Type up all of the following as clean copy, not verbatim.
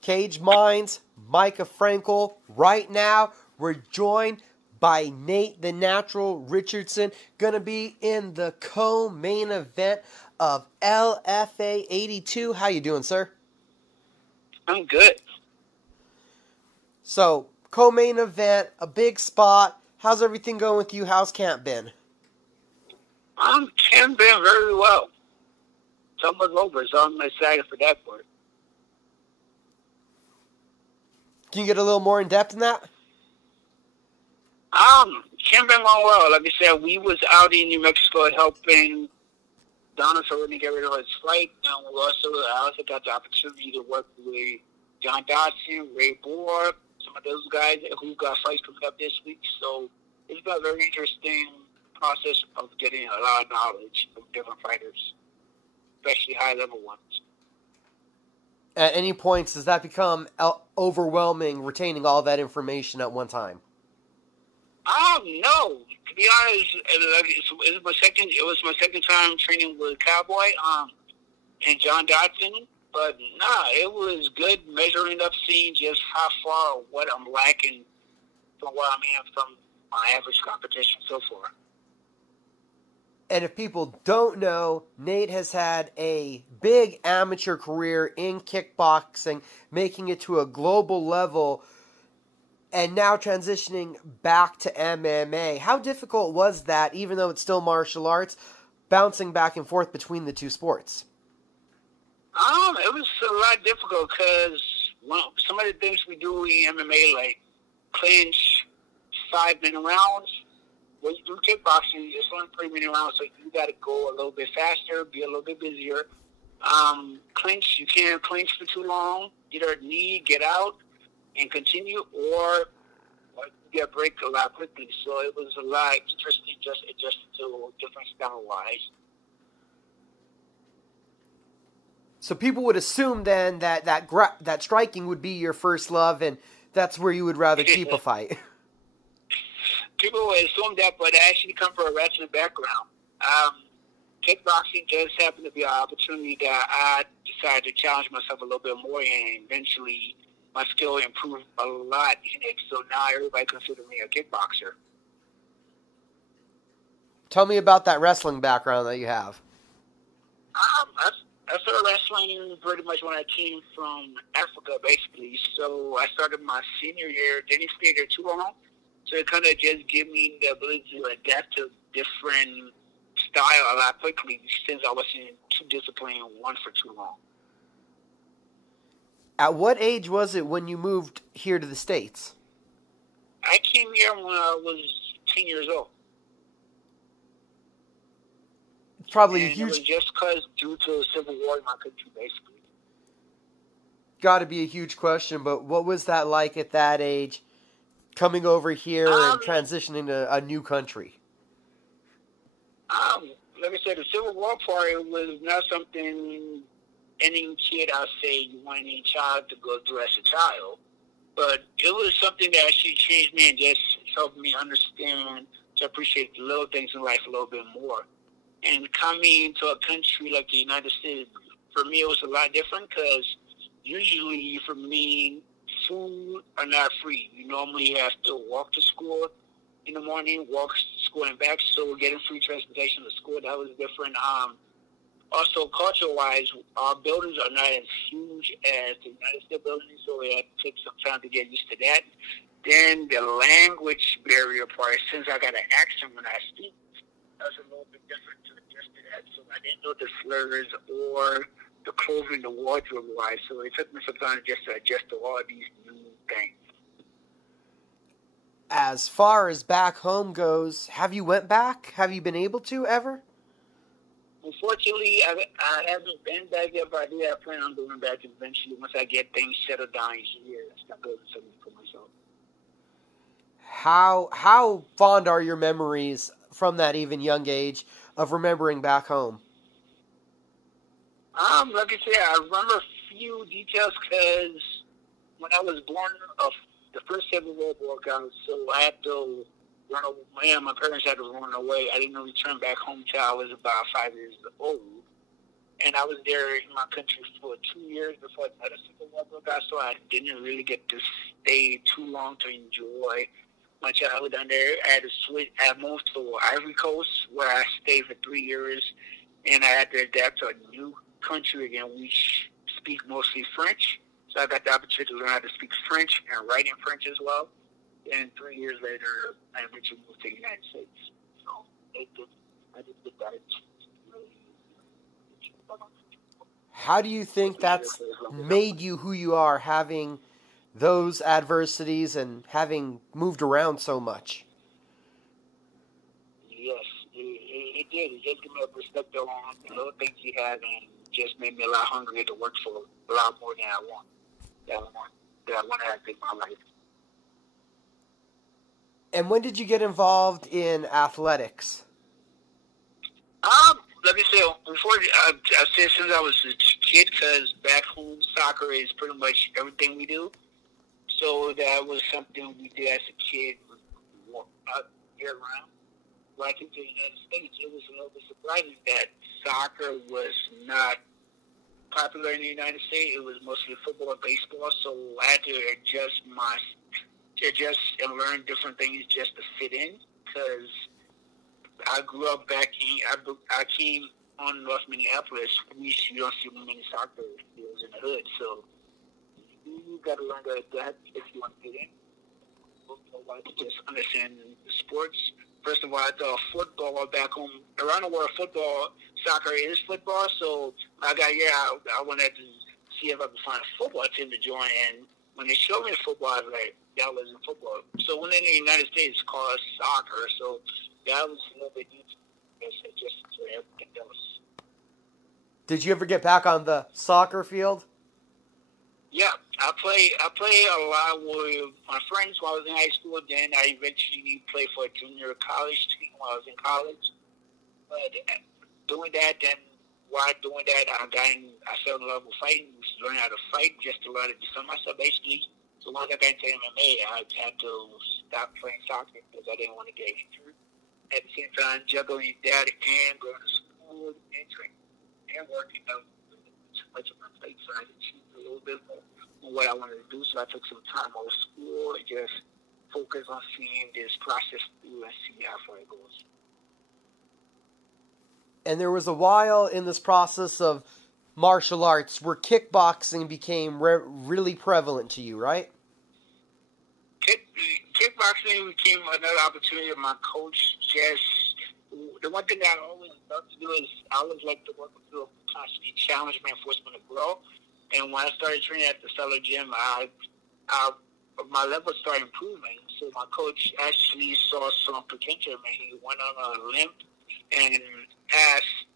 Cage Minds, Micah Frankel. Right now, we're joined by Nate the Natural Richardson. Going to be in the co-main event of LFA 82. How you doing, sir? I'm good. So, co-main event, a big spot. How's everything going with you? How's camp been? Camp been very well. Summer's over, so I'm excited for that part. Can you get a little more in depth in that? Camp been going well. Like I said, we was out in New Mexico helping Donna Sorority get rid of his fight. And I also got the opportunity to work with John Dodson, Ray Bohr, some of those guys who got fights coming up this week. So it's been a very interesting process of getting a lot of knowledge from different fighters, especially high-level ones. At any points, does that become overwhelming, retaining all that information at one time? No. To be honest, it was my second time training with Cowboy, and John Dodson. But it was good measuring up, seeing just how far or what I'm lacking from where I'm in from my average competition so far. And if people don't know, Nate has had a big amateur career in kickboxing, making it to a global level, and now transitioning back to MMA. How difficult was that, even though it's still martial arts, bouncing back and forth between the two sports? It was a lot difficult because some of the things we do in MMA, like clinch, 5-minute rounds. When you do kickboxing, it's only 3-minute rounds, so you got to go a little bit faster, be a little bit busier. Clinch, you can't clinch for too long. Either knee, get out, and continue, or you get a break a lot quickly. So it was a lot interesting, just adjusting to different style-wise. So people would assume then that striking would be your first love, and that's where you would rather keep a fight. People would assume that, but I actually come from a wrestling background. Kickboxing just happened to be an opportunity that I decided to challenge myself a little bit more, and eventually my skill improved a lot in it. So now everybody considers me a kickboxer. Tell me about that wrestling background that you have. I started wrestling pretty much when I came from Africa, basically. So I started my senior year, then it stayed there too long. So it kind of just gave me the ability to adapt to different style a lot quickly since I wasn't too disciplined in one for too long. At what age was it when you moved here to the States? I came here when I was 10 years old. Probably and a huge. It was just because due to the civil war in my country, basically. Got to be a huge question, but what was that like at that age, coming over here and transitioning to a new country? Like I said, the Civil War part was not something any kid, I'll say, you want any child to go through as a child. But it was something that actually changed me and just helped me understand to appreciate the little things in life a little bit more. And coming to a country like the United States, for me, it was a lot different because usually for me, food are not free. You normally have to walk to school in the morning, walk to school and back. So getting free transportation to school, that was different. Also, culture-wise, our buildings are not as huge as the United States buildings, so we had to take some time to get used to that. Then the language barrier part, since I got an accent when I speak, that's a little bit different to adjust to that. So I didn't know the slurs or the clothing, the wardrobe-wise. So it took me some time just to adjust to all these new things. As far as back home goes, have you went back? Have you been able to ever? Unfortunately, I haven't been back yet, but I do have plan on going back eventually once I get things settled down here and start building something for myself. How fond are your memories from that even young age of remembering back home? Like I said, I remember a few details because when I was born, the first Civil War broke out, so I had to run away. My parents had to run away. I didn't return back home till I was about 5 years old. and I was there in my country for 2 years before another Civil War broke out, so I didn't really get to stay too long to enjoy my childhood down there. I moved to Ivory Coast, where I stayed for 3 years, and I had to adapt to a new country again. We speak mostly French, so I got the opportunity to learn how to speak French and write in French as well. And 3 years later, I eventually moved to the United States. So I did get that. How do you think that's made you who you are, having those adversities and having moved around so much? Yes, it did. It just gave me a perspective on the little things you have, and just made me a lot hungrier to work for a lot more than I want. That I want to have in my life. And when did you get involved in athletics? Let me say, before I said since I was a kid, because back home soccer is pretty much everything we do. So that was something we did as a kid, year round. When I came to the United States, it was a little bit surprising that soccer was not popular in the United States. It was mostly football and baseball. So I had to adjust and learn different things just to fit in, because I grew up I came on North Minneapolis. You don't see many soccer fields in the hood, so you got to learn to adapt if you want to get in. To just understand the sports. First of all, I thought football back home around the world. Soccer is football. So I got here. I wanted to see if I could find a football team to join. And when they showed me football, I was like, that wasn't football. So when in the United States, it's called soccer. So that was a little bit new to me, just for everything else. Did you ever get back on the soccer field? Yeah, I play a lot with my friends while I was in high school. Then I eventually played for a junior college team while I was in college. But while doing that, I fell in love with fighting. Learning how to fight just to learn to defend myself, basically. So once I got into MMA, I had to stop playing soccer because I didn't want to get injured. At the same time, juggling that and going to school and training and working out too much on my plate, so I had to choose a little bit more on what I wanted to do. So I took some time out of school and just focus on seeing this process through and see how far it goes. And there was a while in this process of martial arts where kickboxing became really prevalent to you, right? Kickboxing became another opportunity. My coach the one thing that I always love to do is I always like to work with people who constantly challenge me and force me to grow. And when I started training at the Cellar Gym, my level started improving. So my coach actually saw some potential in me. He went on a limb and asked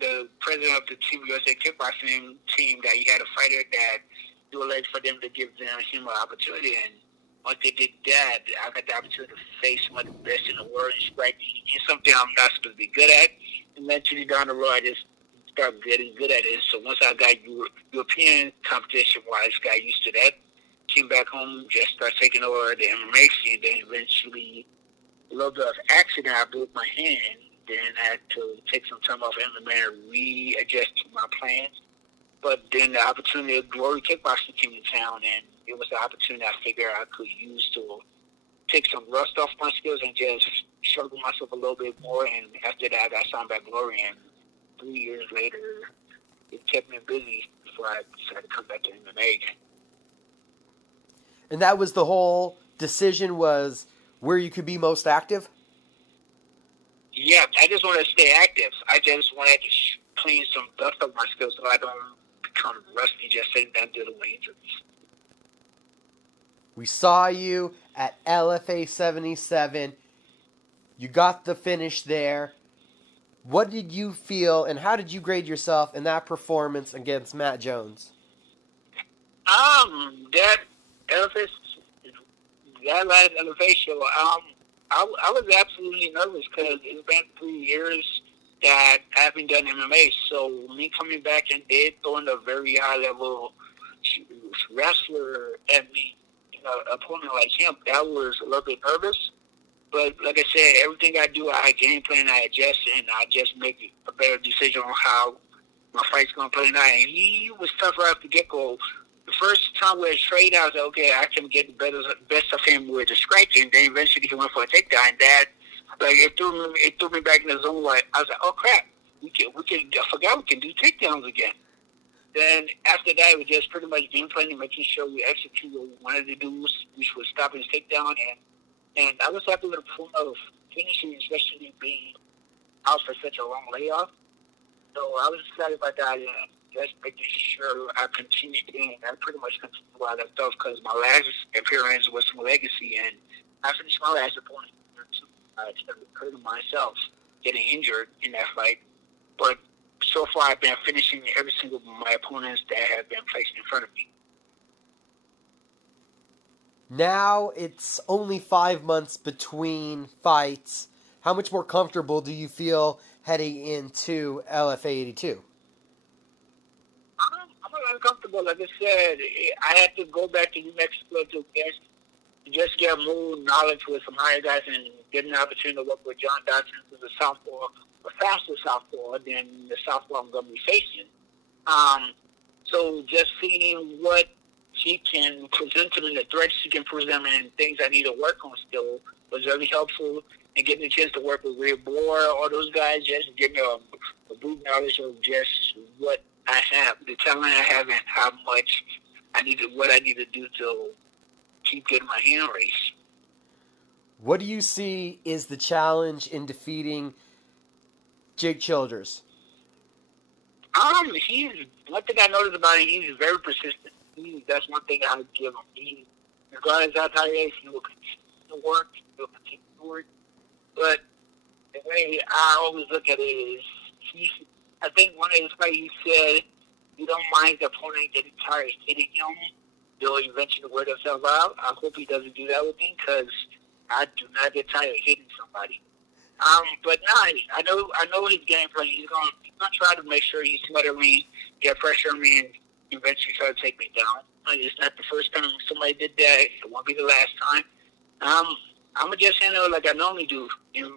the president of the Team USA kickboxing team that he had a fighter that he would like for them to give him an opportunity. And once they did that, I got the opportunity to face one of the best in the world and strike in something I'm not supposed to be good at. And eventually down the road, I just started getting good at it. So once I got European competition-wise, got used to that, came back home, just started taking over the MMA scene. Then eventually, a little bit of accident, I broke my hand. Then I had to take some time off MMA and readjust to my plans. But then the opportunity of Glory Kickboxing came to town, and it was the opportunity I figured I could use to take some rust off my skills and just struggle myself a little bit more. And after that, I got signed by Glory, and 3 years later, it kept me busy before I decided to come back to MMA. And that was the whole decision, was where you could be most active? Yeah, I just wanted to stay active. I just wanted to clean some dust off my skills so I don't become rusty just sitting down doing my injuries. We saw you at LFA 77. You got the finish there. What did you feel, and how did you grade yourself in that performance against Matt Jones? That last elevation, I was absolutely nervous because it's been 3 years that I haven't done MMA. So me coming back and throwing a very high level wrestler at me, opponent like him, that was a little bit nervous. But like I said, everything I do, I game plan, I adjust, and I just make a better decision on how my fight's going to play tonight. And he was tough right off the get-go. The first time we had trade, I was like, okay, I can get the best of him with a scratching. Then eventually he went for a takedown. And that, like, it threw me back in the zone. Like, I was like, oh, crap. I forgot we can do takedowns again. Then after that, we just pretty much game planning, making sure we execute what we wanted to do, which was stop his takedown. And I was happy with the performance of finishing, especially being out for such a long layoff. So I was excited about that, and just making sure I continued in. I pretty much continued where I left off because my last appearance was some legacy, and I finished my last opponent. I hurt myself getting injured in that fight, but so far I've been finishing every single one of my opponents that have been placed in front of me. Now it's only 5 months between fights. How much more comfortable do you feel heading into LFA 82? I'm a little uncomfortable. Like I said, I had to go back to New Mexico to just get more knowledge with some higher guys and get an opportunity to work with John Dodson, who's a southpaw, a faster southpaw than the southpaw I'm going to be facing. So just seeing what she can present to me, the threats she can present, and things I need to work on still was very helpful. And getting a chance to work with Ray Bohr, all those guys, just give me a brief knowledge of just what I have, the talent I have, and how much what I need to do to keep getting my hand raised. What do you see is the challenge in defeating Jake Childers? One thing I noticed about him, he's very persistent. That's one thing I would give him. Regardless of how tired he is, he will continue to work, he will continue to work. But the way I always look at it is, I think one of his fights he said, you don't mind the opponent getting tired of hitting him, they'll eventually wear themselves out. I hope he doesn't do that with me because I do not get tired of hitting somebody. But I know his game plan. He's gonna try to make sure he's smothering me, get pressure on me, and eventually try to take me down. It's not the first time somebody did that. It won't be the last time. I'm going to just handle it like I normally do. And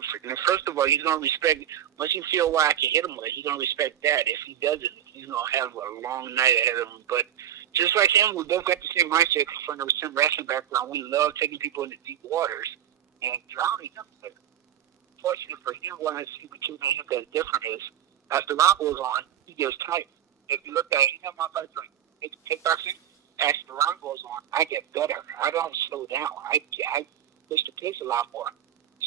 first of all, he's going to respect, once you feel why I can hit him with, he's going to respect that. If he doesn't, he's going to have a long night ahead of him. But just like him, we both got the same mindset from the same wrestling background. We love taking people into deep waters and drowning them. But fortunately for him, what I see between him that's different is, as the round goes on, he gets tight. If you look at my fights like kickboxing, as the round goes on, I get better. I don't slow down. I push the pace a lot more.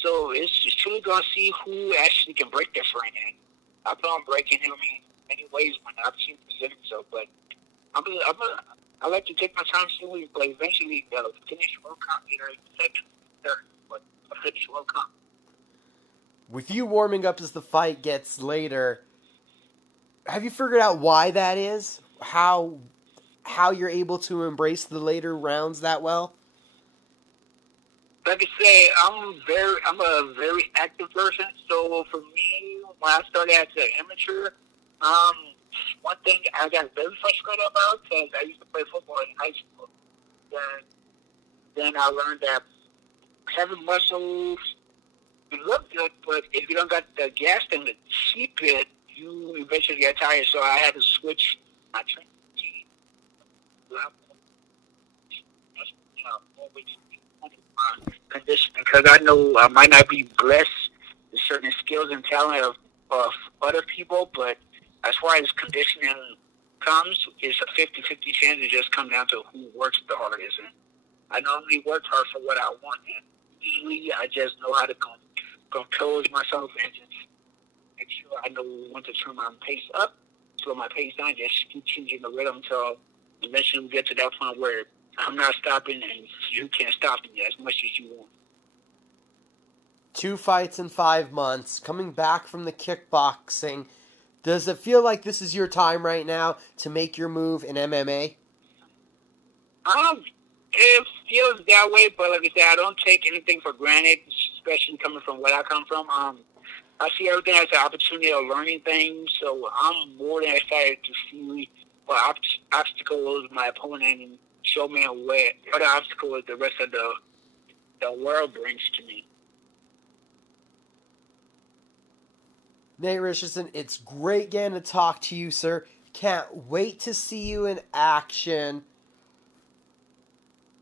So it's truly going to see who actually can break that frame. And I plan on breaking him in many ways when the opportunity presents itself. But I like to take my time slowly, but eventually finish World Cup, either second, third, but finish World Cup. With you warming up as the fight gets later, have you figured out why that is? How you're able to embrace the later rounds that well? Like I say, I'm a very active person. So for me, when I started as an amateur, one thing I got very frustrated about because I used to play football in high school. Then I learned that having muscles, you look good, but if you don't got the gas thing to keep it, you eventually get tired. So I had to switch my training routine. Condition, because I know I might not be blessed with certain skills and talent of other people, but as far as conditioning comes, it's a 50-50 chance. It just comes down to who works the hardest. And I normally work hard for what I want, and usually I just know how to compose myself and just make sure I know when to turn my pace up, slow my pace down, just keep changing the rhythm until eventually we get to that point where I'm not stopping, and you can't stop me as much as you want. 2 fights in 5 months, coming back from the kickboxing. Does it feel like this is your time right now to make your move in MMA? It feels that way, but like I said, I don't take anything for granted, especially coming from where I come from. I see everything as an opportunity of learning things, so I'm more than excited to see what obstacles my opponent and show me what other obstacles the rest of the world brings to me. Nate Richardson, it's great getting to talk to you, sir. Can't wait to see you in action.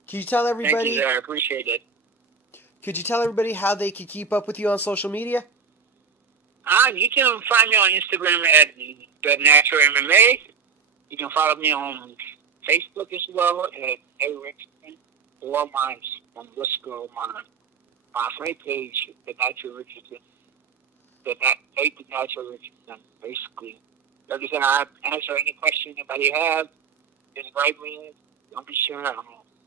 Can you tell everybody? Thank you, sir. I appreciate it. Could you tell everybody how they can keep up with you on social media? You can find me on Instagram at The Natural MMA. You can follow me on Facebook as well at Nate Richardson, or my front page, The Natural Richardson. The Natural Richardson, basically. Like I said, I answer any question anybody have. Just write me. Don't be sure. I'm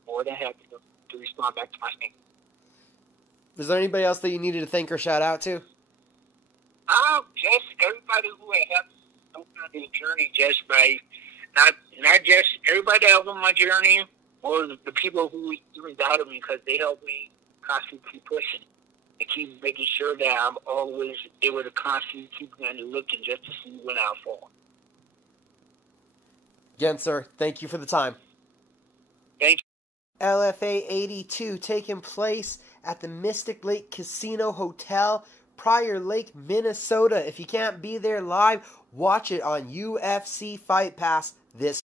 more than happy to respond back to my thing. Was there anybody else that you needed to thank or shout out to? Just everybody who had helped me on this journey, just by not just everybody that helped on my journey, or the people who even doubted me, because they helped me constantly keep pushing and keep making sure that I'm always able to constantly keep looking just to see when I fall. Again, sir, thank you for the time. Thank you. LFA 82 taking place at the Mystic Lake Casino Hotel, Prior Lake, Minnesota. If you can't be there live, watch it on UFC Fight Pass this